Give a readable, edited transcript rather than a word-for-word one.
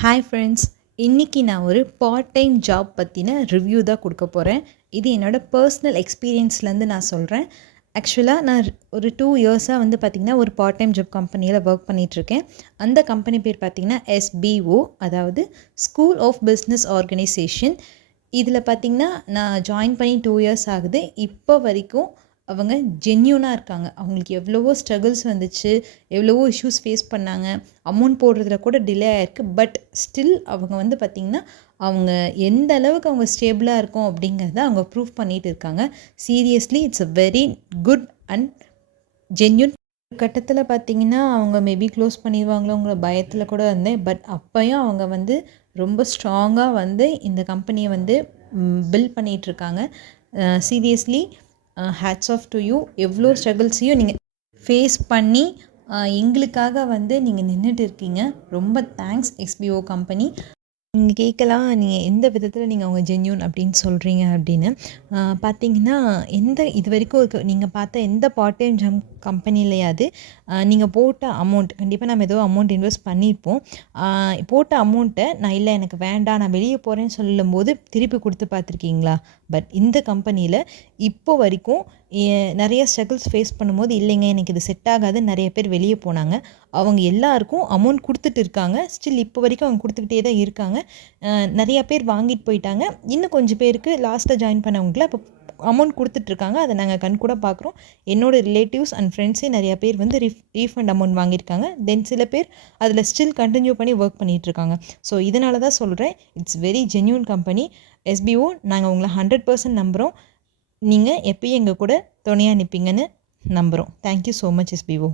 Hi friends, இன்றைக்கி நான் ஒரு பார்ட் டைம் ஜாப் பற்றின ரிவ்யூ தான் கொடுக்க போகிறேன். இது என்னோடய பர்சனல் எக்ஸ்பீரியன்ஸ்லேருந்து நான் சொல்கிறேன். ஆக்சுவலாக நான் ஒரு 2 இயர்ஸாக வந்து பார்த்திங்கன்னா ஒரு பார்ட் டைம் ஜாப் கம்பெனியில் ஒர்க் பண்ணிகிட்ருக்கேன். அந்த கம்பெனி பேர் பார்த்திங்கன்னா SBO, அதாவது ஸ்கூல் ஆஃப் பிஸ்னஸ் ஆர்கனைசேஷன். இதில் பார்த்திங்கன்னா நான் ஜாயின் பண்ணி 2 இயர்ஸ் ஆகுது. இப்போ வரைக்கும் அவங்க ஜென்யூனாக இருக்காங்க. அவங்களுக்கு எவ்வளவோ ஸ்ட்ரகிள்ஸ் வந்துச்சு, எவ்வளவோ இஷ்யூஸ் ஃபேஸ் பண்ணாங்க, அமௌண்ட் போடுறதுல கூட டிலே ஆகிருக்கு. பட் ஸ்டில் அவங்க வந்து பார்த்திங்கன்னா அவங்க எந்த அளவுக்கு அவங்க ஸ்டேபிளாக இருக்கும் அப்படிங்கிறத அவங்க ப்ரூவ் பண்ணிகிட்டு இருக்காங்க. Seriously it's a very good and genuine. கட்டத்தில் பார்த்திங்கன்னா அவங்க மேபி க்ளோஸ் பண்ணிடுவாங்களோங்கிற பயத்தில் கூட இருந்தேன். பட் அப்போயும் அவங்க வந்து ரொம்ப ஸ்ட்ராங்காக வந்து இந்த கம்பெனியை வந்து பில்ட் பண்ணிகிட்ருக்காங்க. Seriously hats off to you. எவ்வளோ ஸ்ட்ரகிள்ஸையும் நீங்கள் ஃபேஸ் பண்ணி எங்களுக்காக வந்து நீங்கள் நின்றுட்டு இருக்கீங்க. ரொம்ப தேங்க்ஸ் SBO கம்பெனி. நீங்கள் கேட்கலாம், நீங்கள் எந்த விதத்தில் நீங்கள் அவங்க ஜென்யூன் அப்படின்னு சொல்கிறீங்க அப்படின்னு. பார்த்தீங்கன்னா இது வரைக்கும் நீங்கள் பார்த்த எந்த பார்ட் டைம் ஜாப் கம்பெனிலையாவது நீங்கள் போட்ட அமௌண்ட், கண்டிப்பாக நம்ம ஏதோ அமௌண்ட் இன்வெஸ்ட் பண்ணியிருப்போம். போட்ட அமௌண்ட்டை நான் இல்லை எனக்கு வேண்டாம் நான் வெளியே போகிறேன்னு சொல்லும்போது திருப்பி கொடுத்து பார்த்துருக்கீங்களா? பட் இந்த கம்பெனியில் இப்போ வரைக்கும் நிறைய ஸ்ட்ரகிள்ஸ் ஃபேஸ் பண்ணும்போது இல்லைங்க எனக்கு இது செட் ஆகாது நிறைய பேர் வெளியே போனாங்க. அவங்க எல்லாருக்கும் அமௌண்ட் கொடுத்துட்டு இருக்காங்க. ஸ்டில் இப்போ வரைக்கும் அவங்க கொடுத்துக்கிட்டே தான் இருக்காங்க. நிறையா பேர் வாங்கிட்டு போயிட்டாங்க. இன்னும் கொஞ்சம் பேருக்கு லாஸ்ட்டாக ஜாயின் பண்ணவங்கள இப்போ அமௌண்ட் கொடுத்துட்ருக்காங்க. அதை நாங்கள் கண் கூட பார்க்குறோம். என்னோடய ரிலேட்டிவ்ஸ் அண்ட் ஃப்ரெண்ட்ஸே நிறையா பேர் வந்து ரீஃபண்ட் அமௌண்ட் வாங்கியிருக்காங்க. தென் சில பேர் அதில் ஸ்டில் கண்டினியூ பண்ணி ஒர்க் பண்ணிகிட்ருக்காங்க. ஸோ இதனால தான் சொல்கிறேன், it's very genuine company SBO. நாங்கள் உங்களை 100% நம்புகிறோம். நீங்கள் எப்பயும் எங்கள் கூட துணையாக நிற்பீங்கன்னு நம்புகிறோம். Thank you so much SBO.